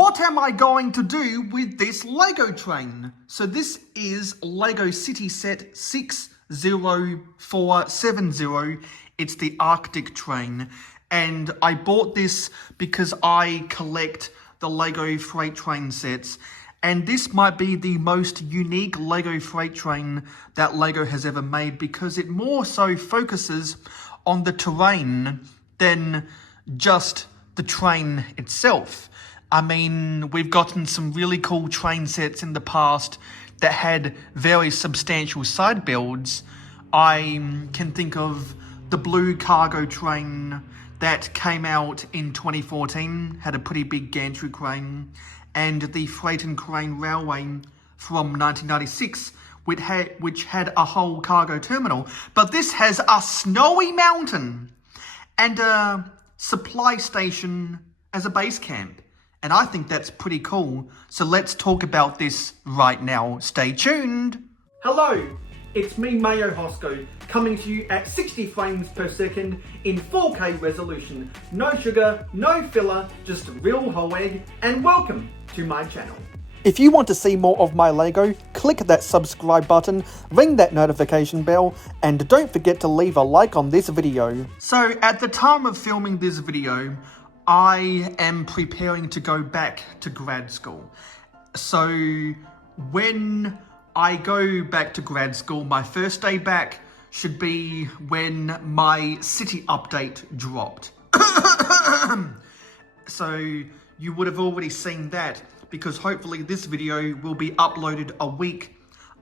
What am I going to do with this Lego train? So this is Lego City Set 60470. It's the Arctic train. And I bought this because I collect the Lego freight train sets. And this might be the most unique Lego freight train that Lego has ever made because it more so focuses on the terrain than just the train itself. I mean, we've gotten some really cool train sets in the past that had very substantial side builds. I can think of the blue cargo train that came out in 2014, had a pretty big gantry crane, and the freight and crane railway from 1996, which had a whole cargo terminal. But this has a snowy mountain and a supply station as a base camp. And I think that's pretty cool. So let's talk about this right now. Stay tuned. Hello, it's me, Mayohosko, coming to you at 60 frames per second in 4K resolution. No sugar, no filler, just real whole egg, and welcome to my channel. If you want to see more of my Lego, click that subscribe button, ring that notification bell, and don't forget to leave a like on this video. So at the time of filming this video, I am preparing to go back to grad school. So when I go back to grad school, my first day back should be when my city update dropped. So you would have already seen that because hopefully this video will be uploaded a week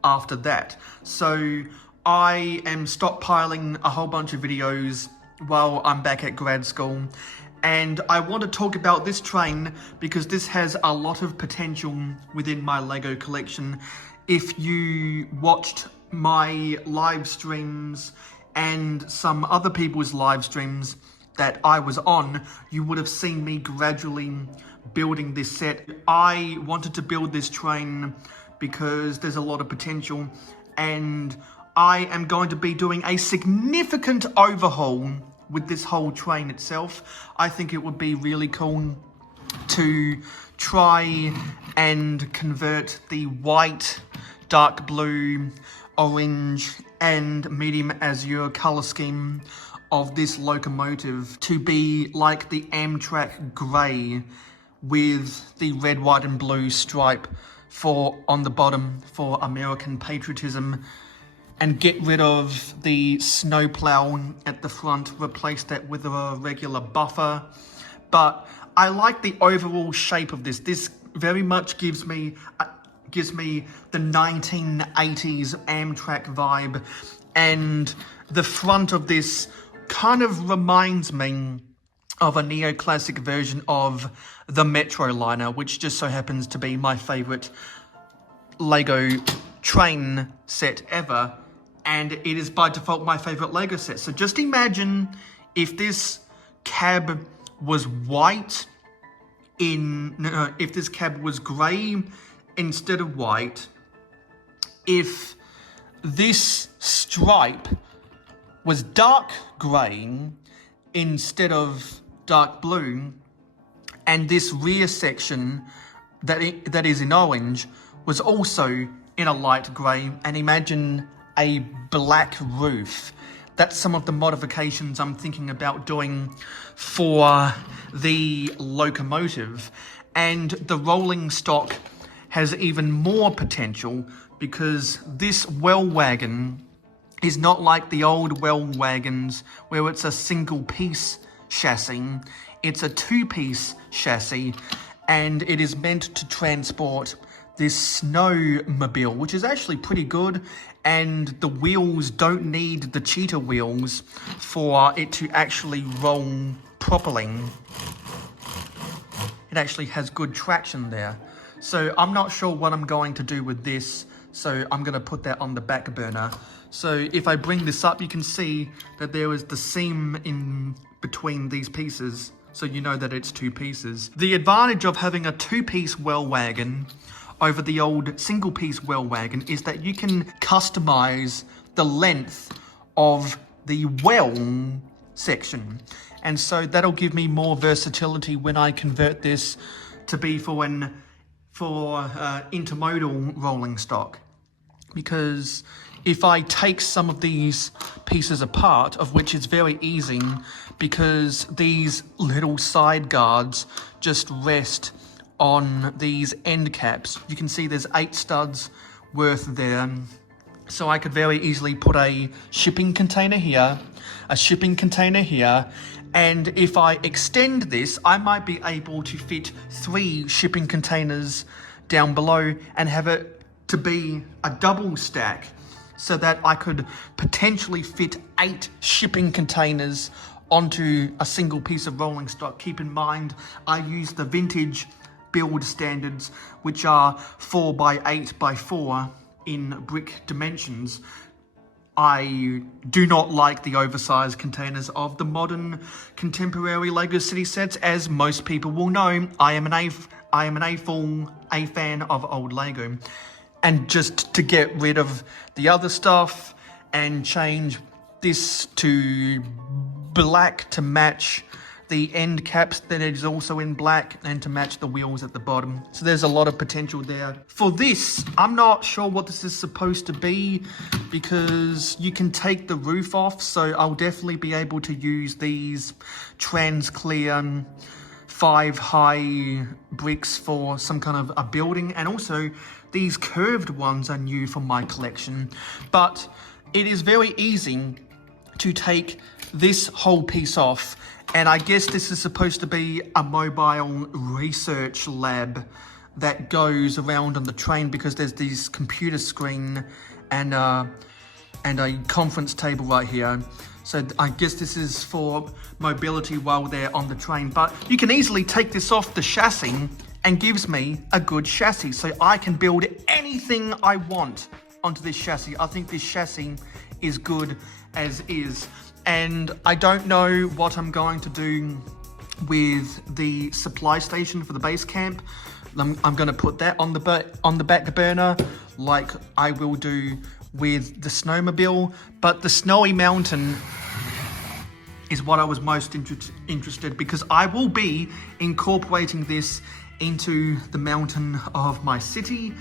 after that. So I am stockpiling a whole bunch of videos while I'm back at grad school. And I want to talk about this train because this has a lot of potential within my Lego collection. If you watched my live streams and some other people's live streams that I was on, you would have seen me gradually building this set. I wanted to build this train because there's a lot of potential, and I am going to be doing a significant overhaul with this whole train itself. I think it would be really cool to try and convert the white, dark blue, orange, and medium azure color scheme of this locomotive to be like the Amtrak grey with the red, white, and blue stripe on the bottom for American patriotism, and get rid of the snowplow at the front, replace that with a regular buffer. But I like the overall shape of this. This very much gives me the 1980s Amtrak vibe, and the front of this kind of reminds me of a neoclassic version of the Metroliner, which just so happens to be my favorite Lego train set ever. And it is by default my favorite Lego set. So just imagine if this cab was white if this cab was grey instead of white, if this stripe was dark grey instead of dark blue, and this rear section that is in orange was also in a light grey, and imagine a black roof. That's some of the modifications I'm thinking about doing for the locomotive. And the rolling stock has even more potential because this well wagon is not like the old well wagons where it's a single piece chassis. It's a two-piece chassis, and it is meant to transport this snowmobile, which is actually pretty good, and the wheels don't need the cheetah wheels for it to actually roll properly. It actually has good traction there. So I'm not sure what I'm going to do with this, so I'm going to put that on the back burner. So if I bring this up, you can see that there is the seam in between these pieces, so you know that it's two pieces. The advantage of having a two-piece well wagon over the old single-piece well wagon is that you can customize the length of the well section. And so that'll give me more versatility when I convert this to be for intermodal rolling stock. Because if I take some of these pieces apart, of which is very easy, because these little side guards just rest on these end caps. You can see there's 8 studs worth there. So I could very easily put a shipping container here, a shipping container here, and if I extend this, I might be able to fit 3 shipping containers down below and have it to be a double stack, so that I could potentially fit 8 shipping containers onto a single piece of rolling stock. Keep in mind, I use the vintage build standards, which are 4x8x4 in brick dimensions. I do not like the oversized containers of the modern contemporary Lego City sets. As most people will know, I am a fan of old Lego. And just to get rid of the other stuff and change this to black to match the end caps that is also in black, and to match the wheels at the bottom. So there's a lot of potential there. For this, I'm not sure what this is supposed to be, because you can take the roof off, so I'll definitely be able to use these trans clear 5 high bricks for some kind of a building, and also these curved ones are new from my collection. But it is very easy to take this whole piece off, and I guess this is supposed to be a mobile research lab that goes around on the train, because there's this computer screen and a conference table right here. So I guess this is for mobility while they're on the train. But you can easily take this off the chassis and gives me a good chassis. So I can build anything I want onto this chassis. I think this chassis is good as is. And I don't know what I'm going to do with the supply station for the base camp. I'm going to put that on the back burner, like I will do with the snowmobile. But the snowy mountain is what I was most interested, because I will be incorporating this into the mountain of my city.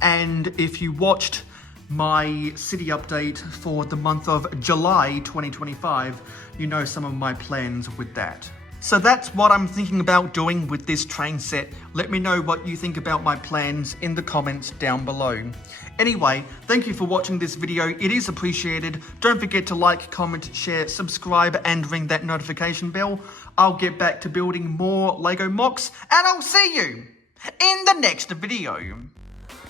And if you watched my city update for the month of July 2025, you know some of my plans with that. So that's what I'm thinking about doing with this train set. Let me know what you think about my plans in the comments down below. Anyway, thank you for watching this video. It is appreciated. Don't forget to like, comment, share, subscribe, and ring that notification bell. I'll get back to building more Lego MOCs, and I'll see you in the next video.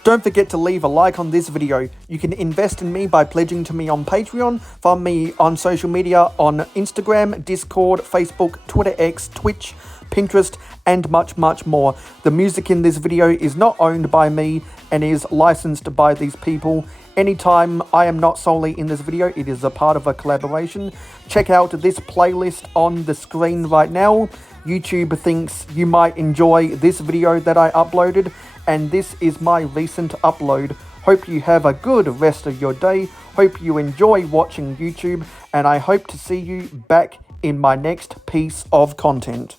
Don't forget to leave a like on this video. You can invest in me by pledging to me on Patreon, find me on social media on Instagram, Discord, Facebook, Twitter X, Twitch, Pinterest, and much, much more. The music in this video is not owned by me and is licensed by these people. Anytime I am not solely in this video, it is a part of a collaboration. Check out this playlist on the screen right now. YouTube thinks you might enjoy this video that I uploaded, and this is my recent upload. Hope you have a good rest of your day. Hope you enjoy watching YouTube, and I hope to see you back in my next piece of content.